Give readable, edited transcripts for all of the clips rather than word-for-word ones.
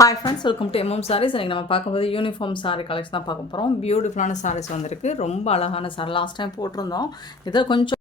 Hi friends, welcome to MM sarees. இன்றைக்கி நம்ம பார்க்கும்போது யூனிஃபார்ம் சாரீ கலெக்ஷன் தான் பார்க்க போகிறோம். பியூட்டிஃபுல்லான சாரீஸ் வந்திருக்கு. ரொம்ப அழகான சாரீ. லாஸ்ட் டைம் போட்டிருந்தோம். இதை கொஞ்சம்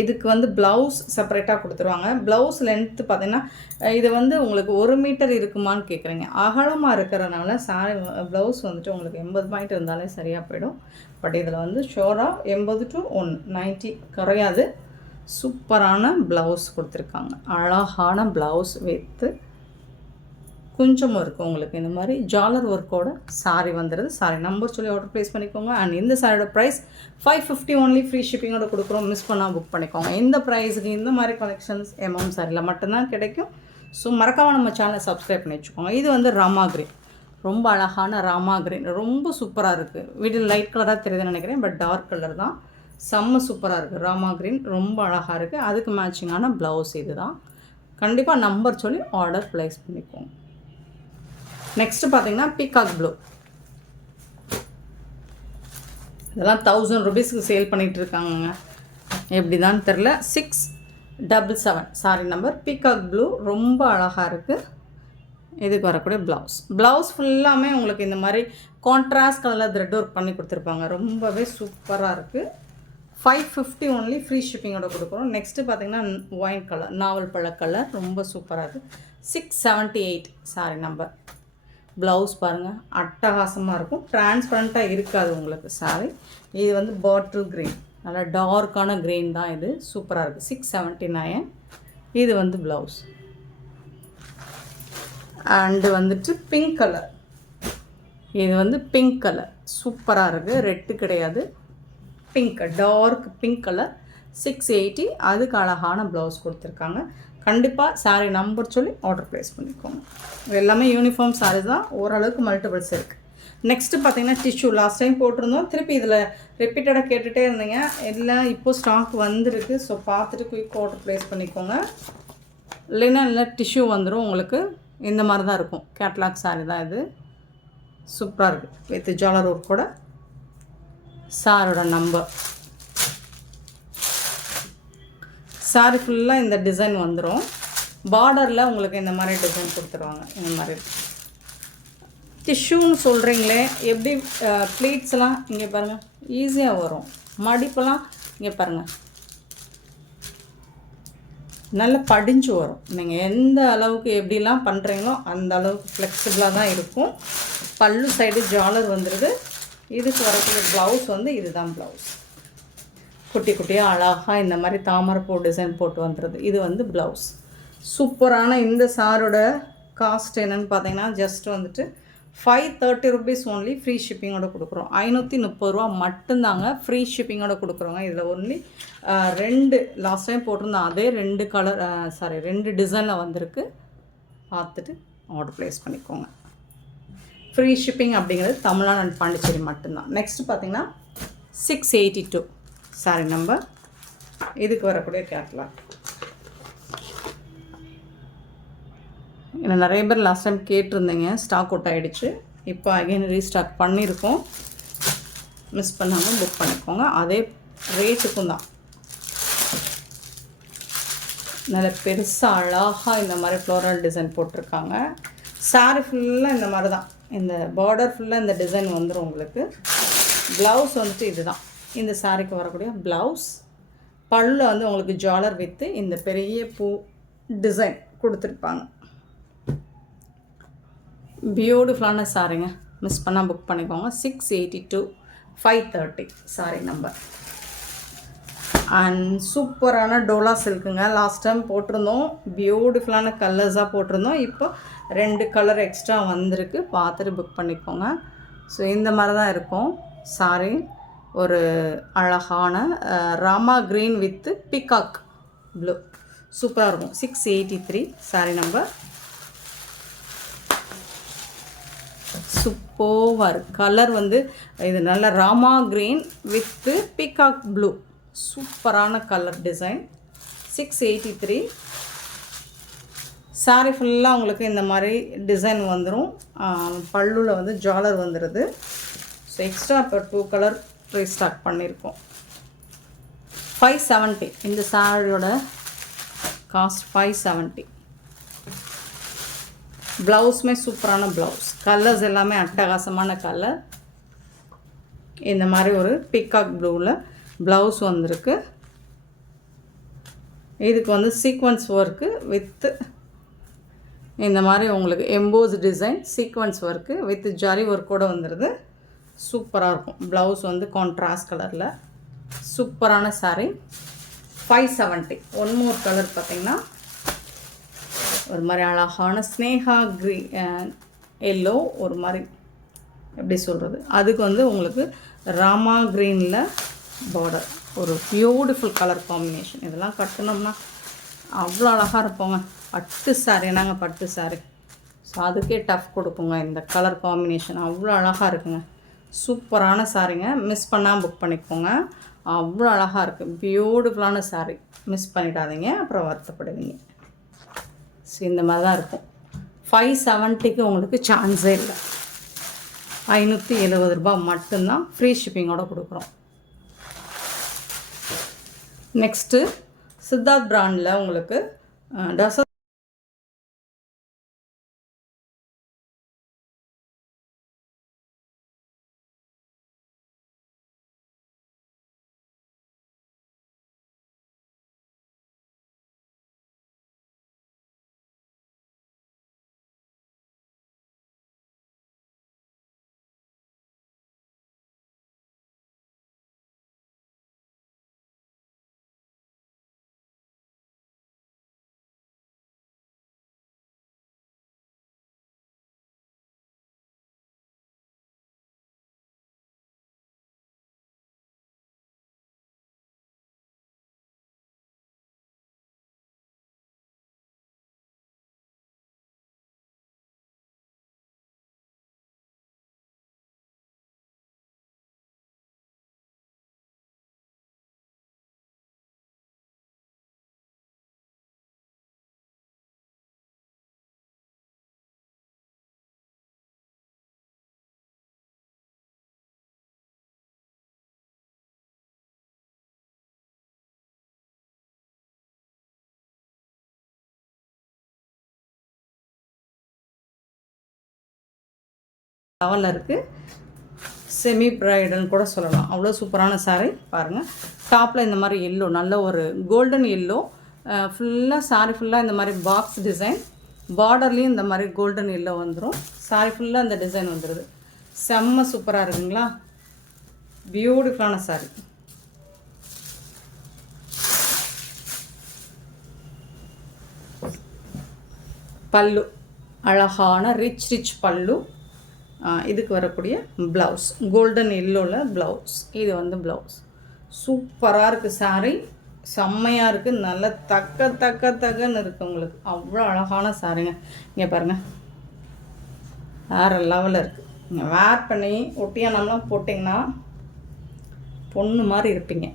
இதுக்கு வந்து ப்ளவுஸ் செப்பரேட்டாக கொடுத்துருவாங்க. ப்ளவுஸ் லென்த்து பார்த்திங்கன்னா இது வந்து உங்களுக்கு 1 மீட்டர் இருக்குமான்னு கேட்குறீங்க. அகலமாக இருக்கிறனால சாரி ப்ளவுஸ் வந்துட்டு உங்களுக்கு 80 பாயிண்ட் இருந்தாலே சரியாக போயிடும். பட் இதில் வந்து ஷோராக 80 to 190 குறையாது. சூப்பரான ப்ளவுஸ் கொடுத்துருக்காங்க. அழகான ப்ளவுஸ் வித்து கொஞ்சமும் இருக்கும் உங்களுக்கு இந்த மாதிரி ஜாலர் ஒர்க்கோட சாரீ வந்துடுது. சாரி நம்பர் சொல்லி ஆர்டர் ப்ளேஸ் பண்ணிக்கோங்க. அண்ட் இந்த சாரியோட ப்ரைஸ் 550 ஒன்லி. ஃப்ரீ ஷிப்பிங்கோட கொடுக்குறோம். மிஸ் பண்ணால் புக் பண்ணிக்கோங்க. இந்த ப்ரைஸுக்கு இந்த மாதிரி கலெக்ஷன்ஸ் எம்எம் சாரியில் மட்டும்தான் கிடைக்கும். ஸோ மறக்காமல் நம்ம சேனலை சப்ஸ்கிரைப் பண்ணி வச்சுக்கோங்க. இது வந்து ராமா கிரீன், ரொம்ப அழகான ராமா கிரீன், ரொம்ப சூப்பராக இருக்குது. வீடியோ லைட் கலராக தெரியுதுன்னு நினைக்கிறேன், பட் டார்க் கலர் தான். செம்ம சூப்பராக இருக்குது. ராமா கிரீன் ரொம்ப அழகாக இருக்குது. அதுக்கு மேட்சிங்கான ப்ளவுஸ் இது தான். கண்டிப்பாக நம்பர் சொல்லி ஆர்டர் ப்ளேஸ் பண்ணிக்கோங்க. நெக்ஸ்ட்டு பார்த்தீங்கன்னா பீகாக் ப்ளூ. இதெல்லாம் 1000 ரூபீஸ்க்கு சேல் பண்ணிகிட்டு இருக்காங்க. எப்படி தான் தெரில. 677 சாரி நம்பர். பீகாக் ப்ளூ ரொம்ப அழகாக இருக்குது. இதுக்கு வரக்கூடிய ப்ளவுஸ் ஃபுல்லாமே உங்களுக்கு இந்த மாதிரி கான்ட்ராஸ்ட் கலரில் த்ரெட் ஒர்க் பண்ணி கொடுத்துருப்பாங்க. ரொம்பவே சூப்பராக இருக்குது. 550 ஒன்லி. ஃப்ரீ ஷிப்பிங்கோட கொடுக்குறோம். நெக்ஸ்ட்டு பார்த்தீங்கன்னா ஒயின் கலர், நாவல் பழ கலர், ரொம்ப சூப்பராக இருக்குது. 678 சாரி நம்பர். ப்ளவுஸ் பாருங்கள், அட்டகாசமாக இருக்கும். டிரான்ஸ்பரண்ட்டாக இருக்காது உங்களுக்கு சாரி. இது வந்து பாட்டில் க்ரீன், நல்லா டார்க்கான க்ரீன் தான். இது சூப்பராக இருக்குது. 679. இது வந்து ப்ளவுஸ். அண்டு வந்துட்டு பிங்க் கலர். இது வந்து பிங்க் கலர் சூப்பராக இருக்குது. ரெட்டு கிடையாது, பிங்க், டார்க் பிங்க் கலர். 680. அதுக்கு அழகான ப்ளவுஸ் கொடுத்துருக்காங்க. கண்டிப்பாக சாரீ நம்பர் சொல்லி ஆர்டர் ப்ளேஸ் பண்ணிக்கோங்க. எல்லாமே யூனிஃபார்ம் சாரீ தான். ஓரளவுக்கு மல்டிபிள்ஸ் இருக்குது. நெக்ஸ்ட்டு பார்த்தீங்கன்னா டிஷ்யூ. லாஸ்ட் டைம் போட்டிருந்தோம். திருப்பி இதில் ரிப்பீட்டடாக கேட்டுகிட்டே இருந்தீங்க. எல்லாம் இப்போது ஸ்டாக் வந்துருக்கு. ஸோ பார்த்துட்டு குயிக் ஆர்டர் ப்ளேஸ் பண்ணிக்கோங்க. இல்லைன்னா இல்லை டிஷ்யூ வந்துடும் உங்களுக்கு. இந்த மாதிரி தான் இருக்கும். கேட்லாக் சாரீ தான் இது. சூப்பராக இருக்குது. வித் ஜாலர் ஒர்க் கூட. சாரோட நம்பர். சாரி ஃபுல்லாக இந்த டிசைன் வந்துடும். பார்டரில் உங்களுக்கு இந்த மாதிரி டிசைன் கொடுத்துருவாங்க. இந்த மாதிரி டிஷ்யூன்னு சொல்கிறீங்களே, எப்படி ப்ளீட்ஸ்லாம் இங்கே பாருங்கள் ஈஸியாக வரும். மடிப்பெல்லாம் இங்கே பாருங்கள் நல்லா படிஞ்சு வரும். நீங்கள் எந்த அளவுக்கு எப்படிலாம் பண்ணுறீங்களோ அந்த அளவுக்கு ஃப்ளெக்சிபிளாக தான் இருக்கும். பல்லு சைடு ஜாலர் வந்துடுது. இதுக்கு வரக்கூடிய ப்ளவுஸ் வந்து இதுதான் ப்ளவுஸ். குட்டி குட்டியாக அழகாக இந்த மாதிரி தாமரைப்பூ டிசைன் போட்டு வந்துடுது. இது வந்து ப்ளவுஸ். சூப்பரான இந்த சாரோட காஸ்ட் என்னென்னு பார்த்தீங்கன்னா ஜஸ்ட் வந்துட்டு 530 ரூபீஸ் ஒன்லி. ஃப்ரீ ஷிப்பிங்கோட கொடுக்குறோம். 530 ரூபா மட்டும்தாங்க ஃப்ரீ ஷிப்பிங்கோட கொடுக்குறோங்க. இதில் ஒன்லி 2 லாஸ்ட் டைம் போட்டிருந்தோம். அதே 2 கலர் 2 டிசைனில் வந்திருக்கு. பார்த்துட்டு ஆர்டர் ப்ளேஸ் பண்ணிக்கோங்க. ஃப்ரீ ஷிப்பிங் அப்படிங்கிறது தமிழ்நாடு அண்ட் பாண்டிச்சேரி மட்டும்தான். நெக்ஸ்ட்டு பார்த்தீங்கன்னா 682 சாரி நம்பர். இதுக்கு வரக்கூடிய கேட்லாக். இதில் நிறைய பேர் லாஸ்ட் டைம் கேட்டிருந்தீங்க. ஸ்டாக் அவுட் ஆகிடுச்சு. இப்போ அகைன் ரீஸ்டாக் பண்ணியிருக்கோம். மிஸ் பண்ணாமல் புக் பண்ணிக்கோங்க. அதே ரேட்டுக்கும் தான். நல்ல பெருசாக அழகாக இந்த மாதிரி ஃப்ளோரல் டிசைன் போட்டிருக்காங்க. சாரி ஃபுல்லாக இந்த மாதிரி தான், இந்த பார்டர் ஃபுல்லாக இந்த டிசைன் வந்துடும் உங்களுக்கு. ப்ளவுஸ் வந்துட்டு இதுதான் இந்த சாரிக்கு வரக்கூடிய ப்ளவுஸ். பல்ல வந்து உங்களுக்கு ஜாலர் வித்து இந்த பெரிய பூ டிசைன் கொடுத்துருப்பாங்க. பியூட்டிஃபுல்லான சாரிங்க, மிஸ் பண்ணால் புக் பண்ணிக்கோங்க. 682 530 சாரி நம்பர். அண்ட் சூப்பரான டோலா சில்க்குங்க. லாஸ்ட் டைம் போட்டிருந்தோம், பியூட்டிஃபுல்லான கலர்ஸாக போட்டிருந்தோம். இப்போ 2 கலர் எக்ஸ்ட்ரா வந்திருக்கு, பார்த்துட்டு புக் பண்ணிக்கோங்க. ஸோ இந்த மாதிரி தான் இருக்கும் சாரி. ஒரு அழகான Rama green with peacock blue, சூப்பராக இருக்கும். 683 சாரி நம்பர். சூப்பராக இருக்குது கலர் வந்து இது நல்ல Rama green with peacock blue, சூப்பரான கலர் டிசைன். 683 சாரி ஃபுல்லாக உங்களுக்கு இந்த மாதிரி டிசைன் வந்துடும். பல்லுவில் வந்து ஜாலர் வந்துடுது. ஸோ எக்ஸ்ட்ரா இப்போ 2 கலர் ரீஸ்டாக் பண்ணியிருக்கோம். 570 இந்த சாரியோட காஸ்ட் 570. ப்ளவுஸுமே சூப்பரான ப்ளவுஸ், கலர்ஸ் எல்லாமே அட்டகாசமான கலர். இந்த மாதிரி ஒரு பிகாக் ப்ளூவில் ப்ளவுஸ் வந்திருக்கு. இதுக்கு வந்து சீக்வன்ஸ் ஒர்க்கு வித்து இந்த மாதிரி உங்களுக்கு emboss design, sequins work with zari ஒர்க்கோடு வந்துடுது. சூப்பராக இருக்கும். ப்ளவுஸ் வந்து கான்ட்ராஸ்ட் கலரில் சூப்பரான சாரீ. 570. ஒன் மோர் கலர் பார்த்திங்கன்னா ஒரு மாதிரி அழகான ஸ்னேகா எல்லோ, ஒரு மாதிரி எப்படி சொல்கிறது, அதுக்கு வந்து உங்களுக்கு ராமா க்ரீனில் பார்டர், ஒரு பியூட்டிஃபுல் கலர் காம்பினேஷன். இதெல்லாம் கட்டணும்னா அவ்வளோ அழகாக இருப்போங்க. பட்டு சாரீ, நாங்கள் பட்டு சாரீ. ஸோ அதுக்கே டஃப் கொடுக்குங்க இந்த கலர் காம்பினேஷன், அவ்வளோ அழகாக இருக்குங்க. சூப்பரான சாரீங்க, மிஸ் பண்ணாமல் புக் பண்ணிக்கோங்க. அவ்வளோ அழகாக இருக்குது, பியூட்டிஃபுல்லான சாரீ, மிஸ் பண்ணிடாதீங்க, அப்புறம் வருத்தப்படுவீங்க. ஸோ இந்த மாதிரி தான் இருக்கும். 570க்கு உங்களுக்கு சான்ஸே இல்லை. 570 ரூபாய் மட்டும்தான், ஃப்ரீ ஷிப்பிங்கோடு கொடுக்குறோம். நெக்ஸ்ட்டு சித்தார்த் பிராண்டில் உங்களுக்கு டசர் லெவலில் இருக்குது. செமி ப்ரைடல்னு கூட சொல்லலாம், அவ்வளோ சூப்பரான சாரீ. பாருங்கள், டாப்பில் இந்த மாதிரி எல்லோ, நல்ல ஒரு கோல்டன் எல்லோ, ஃபுல்லாக சாரீ ஃபுல்லாக இந்த மாதிரி பாக்ஸ் டிசைன், பார்டர்லேயும் இந்த மாதிரி கோல்டன் எல்லோ வந்துடும். சாரீ ஃபுல்லாக இந்த டிசைன் வந்துடுது. செம்ம சூப்பராக இருக்குங்களா, பியூட்டிஃபுல்லான சாரீ. பல்லு அழகான ரிச் பல்லு. இதுக்கு வரக்கூடிய ப்ளவுஸ் கோல்டன் எல்லோவில் ப்ளவுஸ். இது வந்து ப்ளவுஸ் சூப்பராக இருக்குது. சாரீ செம்மையாக இருக்குது, நல்ல தக்கன்னு இருக்குது உங்களுக்கு. அவ்வளோ அழகான சாரீங்க. இங்கே பாருங்கள், வேறு லெவலில் இருக்குது. நீங்கள் வேர் பண்ணி ஒட்டியானம்லாம் போட்டிங்கன்னா பொண்ணு மாதிரி இருப்பீங்க.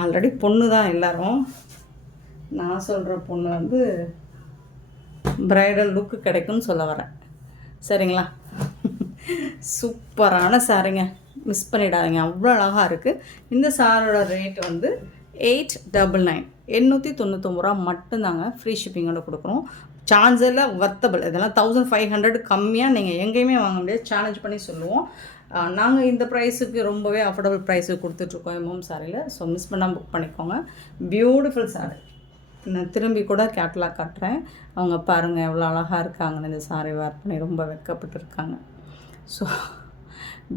ஆல்ரெடி பொண்ணு தான் எல்லோரும். நான் சொல்கிற பொண்ணு வந்து ப்ரைடல் லுக்கு கிடைக்கும்னு சொல்ல வரேன், சரிங்களா? சூப்பரான சாரீங்க, மிஸ் பண்ணிடாதீங்க, அவ்வளோ அழகாக இருக்குது. இந்த சாரோட ரேட் வந்து 899 899 மட்டும்தாங்க ஃப்ரீ ஷிப்பிங்கோட கொடுக்குறோம். சார்ஜில் வர்த்தபிள். இதெல்லாம் 1500 கம்மியாக நீங்கள் எங்கேயுமே வாங்க முடியாது. சேலஞ்ச் பண்ணி சொல்லுவோம். நாங்கள் இந்த ப்ரைஸுக்கு ரொம்பவே அஃபோர்டபுள் ப்ரைஸுக்கு கொடுத்துட்ருக்கோம் எம்எம் சாரியில். ஸோ மிஸ் பண்ணாமல் புக் பண்ணிக்கோங்க. Beautiful sorry. நான் திரும்பி கூட கேட்லாக் காட்டுறேன். அவங்க பாருங்கள் எவ்வளோ அழகாக இருக்காங்கன்னு இந்த சாரி வேர் பண்ணி ரொம்ப வெட்கப்பட்டுருக்காங்க. ஸோ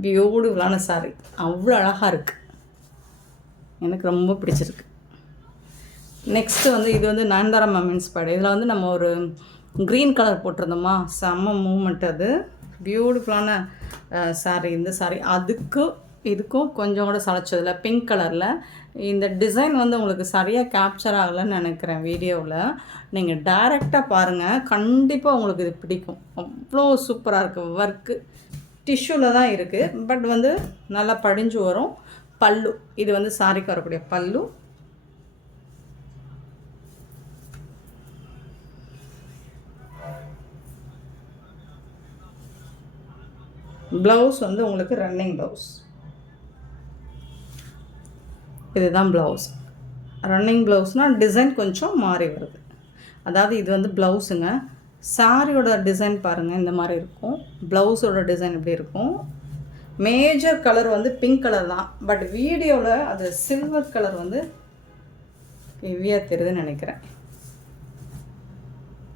பியூட்டிஃபுல்லான சாரி, அவ்வளோ அழகாக இருக்குது, எனக்கு ரொம்ப பிடிச்சிருக்கு. நெக்ஸ்ட்டு வந்து இது வந்து நயன்தாரா மேம் இன்ஸ்பயர்டு. இதில் வந்து நம்ம ஒரு க்ரீன் கலர் போட்டிருந்தோமா, செம்ம மூமெண்ட். அது பியூட்டிஃபுல்லான சாரி. இந்த சாரி அதுக்கு இதுக்கும் கொஞ்சம் கூட சளைச்சதில்ல. பிங்க் கலரில் இந்த டிசைன் வந்து உங்களுக்கு சரியாக கேப்சர் ஆகலைன்னு நினைக்கிறேன் வீடியோவில். நீங்கள் டைரெக்டாக பாருங்கள், கண்டிப்பாக உங்களுக்கு இது பிடிக்கும். அவ்வளோ சூப்பராக இருக்குது. ஒர்க்கு டிஷ்யூவில் தான் இருக்குது, பட் வந்து நல்லா படிஞ்சு வரும். பல்லு, இது வந்து சாரிக்கு வரக்கூடிய பல்லு. ப்ளவுஸ் வந்து உங்களுக்கு ரன்னிங் ப்ளவுஸ். இதுதான் ப்ளவுஸ். ரன்னிங் ப்ளவுஸ்னால் டிசைன் கொஞ்சம் மாறி வருது. அதாவது இது வந்து ப்ளவுஸுங்க. சாரியோட டிசைன் பாருங்கள், இந்த மாதிரி இருக்கும். ப்ளவுஸோட டிசைன் இப்படி இருக்கும். மேஜர் கலர் வந்து பிங்க் கலர் தான், பட் வீடியோவில் அது சில்வர் கலர் வந்து ஹெவியாக தெரியுதுன்னு நினைக்கிறேன்.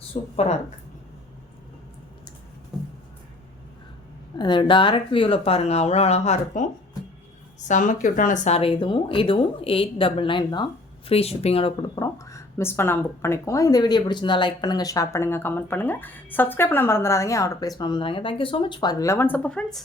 சூப்பராக இருக்குது. அது டைரக்ட் வியூவில் பாருங்கள், அவ்வளோ அழகாக இருக்கும். செம்ம க்யூட்டான சாரீ. இதுவும் 899 தான். ஃப்ரீ ஷிப்பிங்கோட கொடுக்குறோம். மிஸ் பண்ணாமல் புக் பண்ணிக்கோங்க. இந்த வீடியோ பிடிச்சிருந்தா லைக் பண்ணுங்கள், ஷேர் பண்ணுங்கள், கமெண்ட் பண்ணுங்கள். சப்ஸ்கிரைப் பண்ண மறந்துடாதீங்க. ஆர்டர் ப்ளேஸ் பண்ண மறந்துடாதீங்க. Thank you so much for love and support friends.